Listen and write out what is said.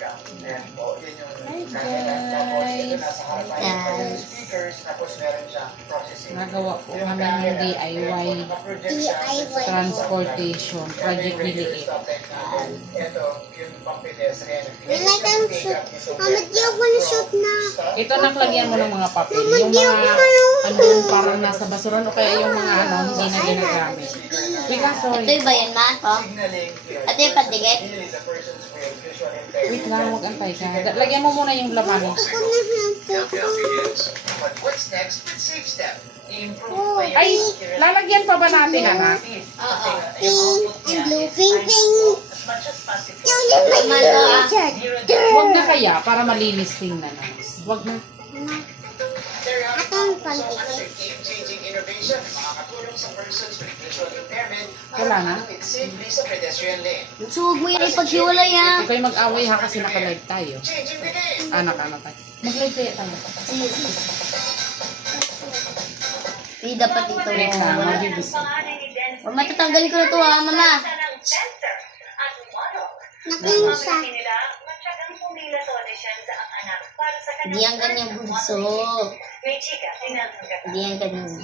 webcam. Ayan po, yun yung Hi camera. Tapos ito guys! nasa harapan yung speakers, tapos meron siyang processing. Nagawa po kami ng DIY transportation project liliit. Ito, yung pang-pedestrian. Di ako na-shoot na. Ito naklagyan mo ng mga papel. Yung mga andun parang nasa basuran o kaya yung mga hindi na ginagamit. Wait lang, sorry. Ito ba yan, ma? Oh. Ito yung pandikit? Wait lang, mag-antay ka. Lagyan mo muna yung laman. Ako na But what's next with Safe Step? Improve pa yung Ay, lalagyan pa ba natin, anak? Oo. Pink and blue. Pink, pink. as much as possible. Tama to ah. Huwag na kaya, para malinis tingnan. Huwag na. Atong pandikit. Game-changing innovation, makakatulong sa persons with visual impairment Wala na? lumit safely sa pedestrian lane. Suwag mo yan ipaghiwalay ah. Ikaw yung mag-away ha kasi naka-live tayo. Changing the game. Anak tayo. Mag-live kaya tayo. Sige. Hindi dapat ito. Wait lang, mag-ibis. Huwag matatanggalin ko na ito ah, mama. Nakinsa. Hindi yan ganyan bunso. Hindi yan ganyan.